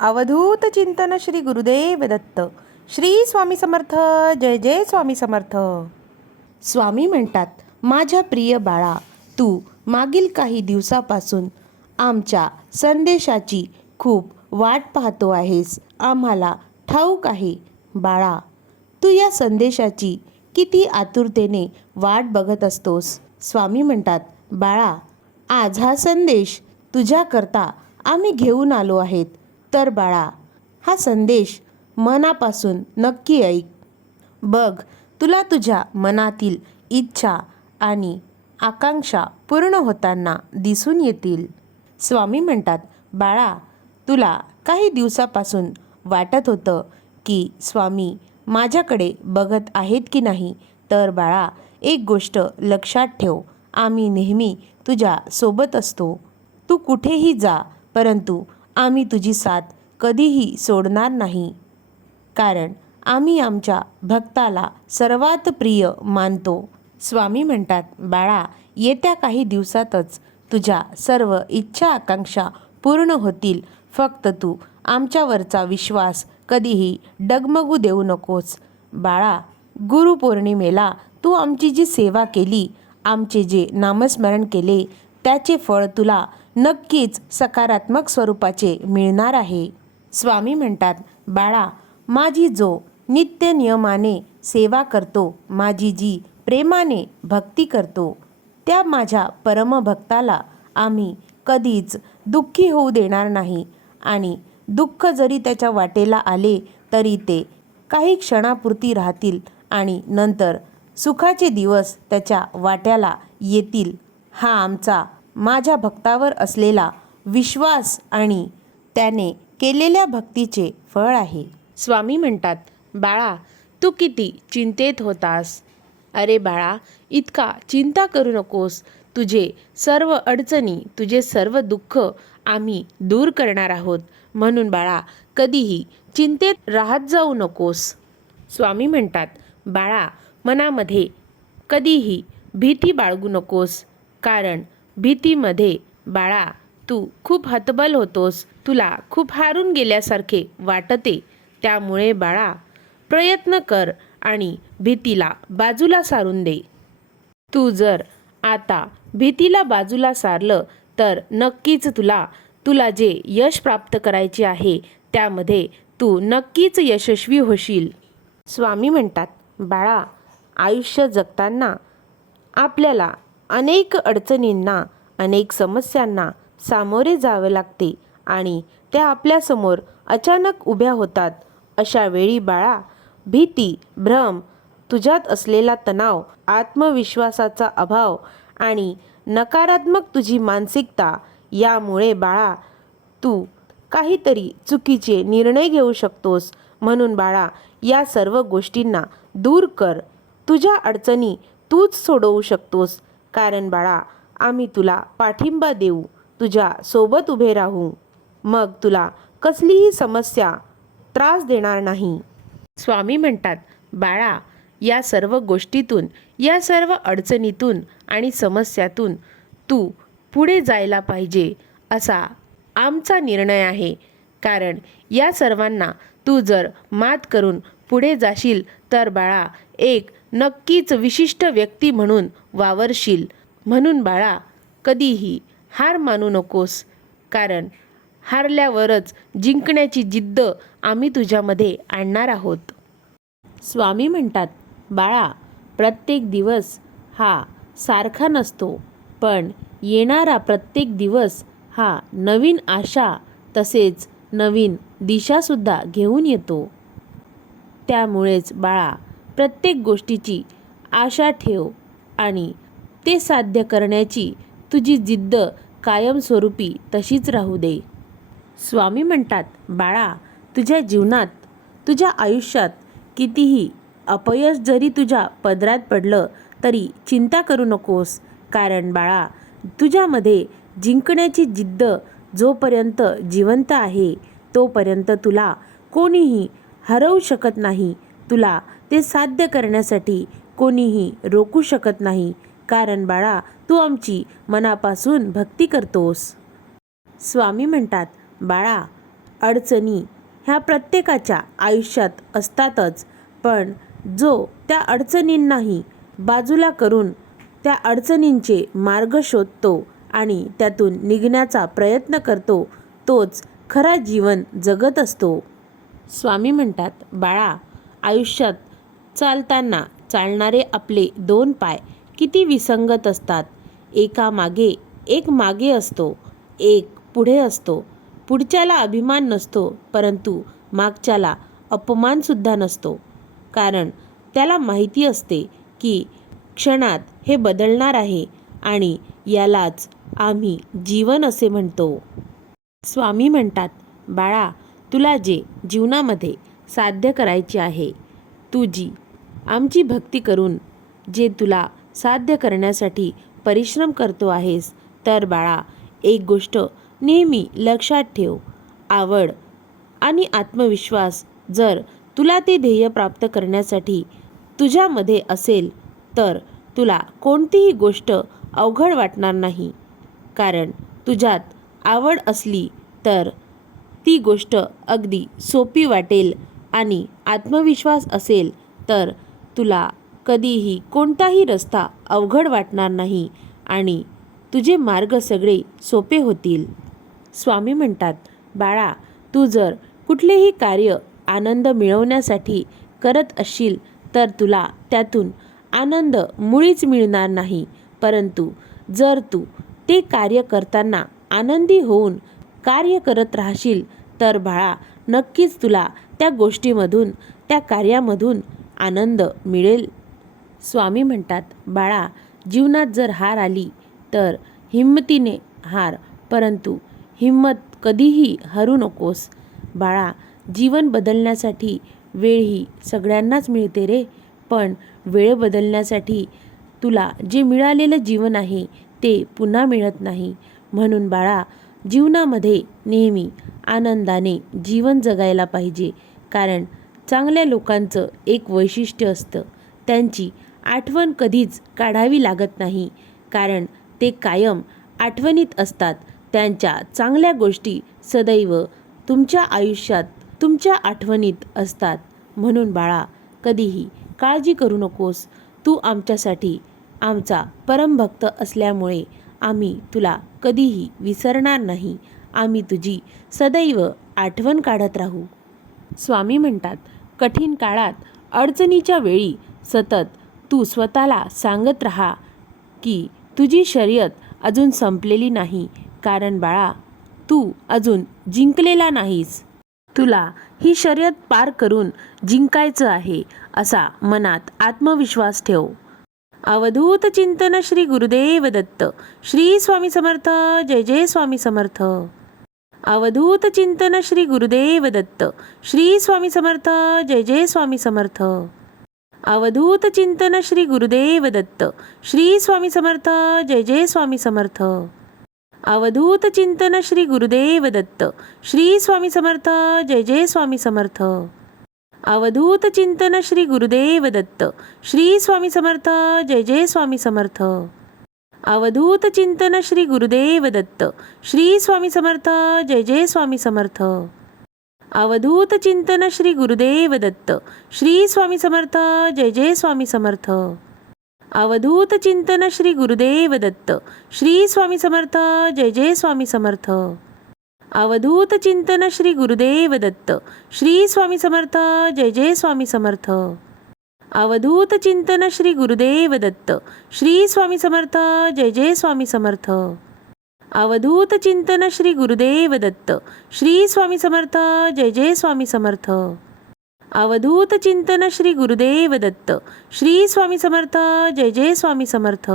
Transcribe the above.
अवधूत चिंतन श्री गुरुदेव दत्त. श्री स्वामी समर्थ. जय जय स्वामी समर्थ. स्वामी म्हणतात, माझ्या प्रिय बाळा, तू मागील काही दिवसापासून आमच्या संदेशाची खूप वाट पाहतो आहेस. आम्हाला ठाऊक आहे बाळा, तू या संदेशाची किती आतुरतेने वाट बघत असतोस. स्वामी म्हणतात, बाळा, आज हा संदेश तुझ्याकरता आम्ही घेऊन आलो आहेत. तर बाळा, हा संदेश मनापासून नक्की ऐक. बघ, तुला तुझ्या मनातील इच्छा आणि आकांक्षा पूर्ण होताना दिसून येतील. स्वामी म्हणतात, बाळा, तुला काही दिवसापासून वाटत होतं की स्वामी माझ्याकडे बघत आहेत की नाही. तर बाळा, एक गोष्ट लक्षात ठेव, आम्ही नेहमी तुझ्या सोबत असतो. तू कुठेही जा, परंतु आम्ही तुझी साथ कधीही सोडणार नाही. कारण आम्ही आमच्या भक्ताला सर्वात प्रिय मानतो. स्वामी म्हणतात, बाळा, येत्या काही दिवसातच तुझ्या सर्व इच्छा आकांक्षा पूर्ण होतील. फक्त तू आमच्यावरचा विश्वास कधीही डगमगू देऊ नकोस. बाळा, गुरुपौर्णिमेला तू आमची जी सेवा केली, आमचे जे नामस्मरण केले, त्याचे फळ तुला नक्कीच सकारात्मक स्वरूपाचे मिळणार आहे. स्वामी म्हणतात, बाळा, माझी जो नित्य नियमाने सेवा करतो, माझी जी प्रेमाने भक्ती करतो, त्या माझ्या परमभक्ताला आम्ही कधीच दुःखी होऊ देणार नाही. आणि दुःख जरी त्याच्या वाटेला आले तरी ते काही क्षणापुरती राहतील आणि नंतर सुखाचे दिवस त्याच्या वाट्याला येतील. हा आमचा माझ्या भक्तावर असलेला विश्वास आणि त्याने केलेल्या भक्तीचे फळ आहे. स्वामी म्हणतात, बाळा, तू किती चिंतेत होतास. अरे बाळा, इतका चिंता करू नकोस. तुझे सर्व अडचणी, तुझे सर्व दुःख आम्ही दूर करणार आहोत. म्हणून बाळा, कधीही चिंतेत राहत जाऊ नकोस. स्वामी म्हणतात, बाळा, मनामध्ये कधीही भीती बाळगू नकोस. कारण भीतीमध्ये बाळा तू खूप हतबल होतोस. तुला खूप हारून गेल्यासारखे वाटते. त्यामुळे बाळा, प्रयत्न कर आणि भीतीला बाजूला सारून दे. तू जर आता भीतीला बाजूला सारलं तर नक्कीच तुला जे यश प्राप्त करायचे आहे त्यामध्ये तू नक्कीच यशस्वी होशील. स्वामी म्हणतात, बाळा, आयुष्य जगताना आपल्याला अनेक अडचणींना, अनेक समस्यांना सामोरे जावे लागते आणि त्या आपल्यासमोर अचानक उभ्या होतात. अशा वेळी बाळा, भीती, भ्रम, तुझ्यात असलेला तणाव, आत्मविश्वासाचा अभाव आणि नकारात्मक तुझी मानसिकता यामुळे बाळा तू काहीतरी चुकीचे निर्णय घेऊ शकतोस. म्हणून बाळा, या सर्व गोष्टींना दूर कर. तुझ्या अडचणी तूच सोडवू शकतोस. कारण बाळा, आम्ही तुला पाठिंबा देऊ, तुझ्या सोबत उभे राहू. मग तुला कसलीही समस्या त्रास देणार नाही. स्वामी म्हणतात, बाळा, या सर्व गोष्टीतून, या सर्व अडचणीतून आणि समस्यातून तू पुढे जायला पाहिजे असा आमचा निर्णय आहे. कारण या सर्वांना तू जर मात करून पुढे जाशील तर बाळा एक नक्कीच विशिष्ट व्यक्ती म्हणून वावरशील. म्हणून बाळा, कधीही हार मानू नकोस. कारण हारल्यावरच जिंकण्याची जिद्द आम्ही तुझ्यामध्ये आणणार आहोत. स्वामी म्हणतात, बाळा, प्रत्येक दिवस हा सारखा नसतो, पण येणारा प्रत्येक दिवस हा नवीन आशा तसेच नवीन दिशासुद्धा घेऊन येतो. त्यामुळेच बाळा, प्रत्येक गोष्टीची आशा ठेव आणि ते साध्य करण्याची तुझी जिद्द कायमस्वरूपी तशीच राहू दे. स्वामी म्हणतात, बाळा, तुझ्या जीवनात, तुझ्या आयुष्यात कितीही अपयश जरी तुझ्या पदरात पडलं तरी चिंता करू नकोस. कारण बाळा, तुझ्यामध्ये जिंकण्याची जिद्द जोपर्यंत जिवंत आहे तोपर्यंत तुला कोणीही हरवू शकत नाही. तुला ते साध्य करण्यासाठी कोणीही रोखू शकत नाही. कारण बाळा, तू आमची मनापासून भक्ती करतोस. स्वामी म्हणतात, बाळा, अडचणी ह्या प्रत्येकाच्या आयुष्यात असतातच, पण जो त्या अडचणींनाही बाजूला करून त्या अडचणींचे मार्ग शोधतो आणि त्यातून निघण्याचा प्रयत्न करतो, तोच खरा जीवन जगत असतो. स्वामी म्हणतात, बाळा, आयुष्यात चालताना चालणारे आपले दोन पाय किती विसंगत असतात. एका मागे एक मागे असतो, एक पुढे असतो. पुढच्याला अभिमान नसतो, परंतु मागच्याला अपमानसुद्धा नसतो. कारण त्याला माहिती असते की क्षणात हे बदलणार आहे आणि यालाच आम्ही जीवन असे म्हणतो. स्वामी म्हणतात, बाळा, तुला जे जीवनामध्ये साध्य करायचे आहे, तू जी आमची भक्ती करून जे तुला साध्य करण्यासाठी परिश्रम करतो आहेस, तर बाळा, एक गोष्ट नेहमी लक्षात ठेव. आवड आणि आत्मविश्वास जर तुला ते ध्येय प्राप्त करण्यासाठी तुझ्यामध्ये असेल, तर तुला कोणतीही गोष्ट अवघड वाटणार नाही. कारण तुझ्यात आवड असली तर ती गोष्ट अगदी सोपी वाटेल आणि आत्मविश्वास असेल तर तुला कधीही कोणताही रस्ता अवघड वाटणार नाही आणि तुझे मार्ग सगळे सोपे होतील. स्वामी म्हणतात, बाळा, तू जर कुठलेही कार्य आनंद मिळवण्यासाठी करत असशील तर तुला त्यातून आनंद मुळीच मिळणार नाही. परंतु जर तू ते कार्य करताना आनंदी होऊन कार्य करत राहशील तर बाळा, नक्कीच तुला त्या गोष्टीमधून, त्या कार्यामधून आनंद मिळेल. स्वामी म्हणतात, बाळा, जीवनात जर हार आली तर हिंमतीने हार, परंतु हिंमत कधीही हरू नकोस. बाळा, जीवन बदलण्यासाठी वेळ ही सगळ्यांनाच मिळते रे, पण वेळ बदलण्यासाठी तुला जे मिळालेलं जीवन आहे ते पुन्हा मिळत नाही. म्हणून बाळा, जीवनामध्ये नेहमी आनंदाने जीवन जगायला पाहिजे. कारण चांगल्या लोकांचं एक वैशिष्ट्य असतं, त्यांची आठवण कधीच काढावी लागत नाही, कारण ते कायम आठवणीत असतात. त्यांच्या चांगल्या गोष्टी सदैव तुमच्या आयुष्यात, तुमच्या आठवणीत असतात. म्हणून बाळा, कधीही काळजी करू नकोस. तू आमच्यासाठी आमचा परमभक्त असल्यामुळे आम्ही तुला कधीही विसरणार नाही. आम्ही तुझी सदैव आठवण काढत राहू. स्वामी म्हणतात, कठीण काळात, अडचणीच्या वेळी सतत तू स्वतःला सांगत राहा की तुझी शर्यत अजून संपलेली नाही. कारण बाळा, तू अजून जिंकलेला नाहीस. तुला ही शर्यत पार करून जिंकायचं आहे, असा मनात आत्मविश्वास ठेव. अवधूत चिंतन श्री गुरुदेव दत्त. श्री स्वामी समर्थ. जय जय स्वामी समर्थ. अवधूत चिंतन श्री गुरुदेव दत्त. श्री स्वामी समर्थ. जय जय स्वामी समर्थ. अवधूत चिंतन श्री गुरुदेव दत्त. श्री स्वामी समर्थ. जय जय स्वामी समर्थ. अवधूत चिंतन श्री गुरुदेव दत्त. श्री स्वामी समर्थ. जय जय स्वामी समर्थ. अवधूत चिंतन श्री गुरुदेव दत्त. श्री स्वामी समर्थ. जय जय स्वामी समर्थ. अवधूत चिंतन श्री गुरुदेव दत्त. श्री स्वामी समर्थ. जय जय स्वामी समर्थ. अवधूत चिंतन श्री गुरुदेव दत्त. श्री स्वामी समर्थ. जय जय स्वामी समर्थ. अवधूत चिंतन श्री गुरुदेव दत्त. श्री स्वामी समर्थ. जय जय स्वामी समर्थ. अवधूत चिंतन श्री गुरुदेव दत्त. श्री स्वामी समर्थ. जय जय स्वामी समर्थ. अवधूत चिंतन श्री गुरुदेव दत्त. श्री स्वामी समर्थ. जय जय स्वामी समर्थ. अवधूत चिंतन श्री गुरुदेव दत्त. श्री स्वामी समर्थ. जय जय स्वामी समर्थ. अवधूत चिंतन श्री गुरुदेव दत्त. श्री स्वामी समर्थ. जय जय स्वामी समर्थ.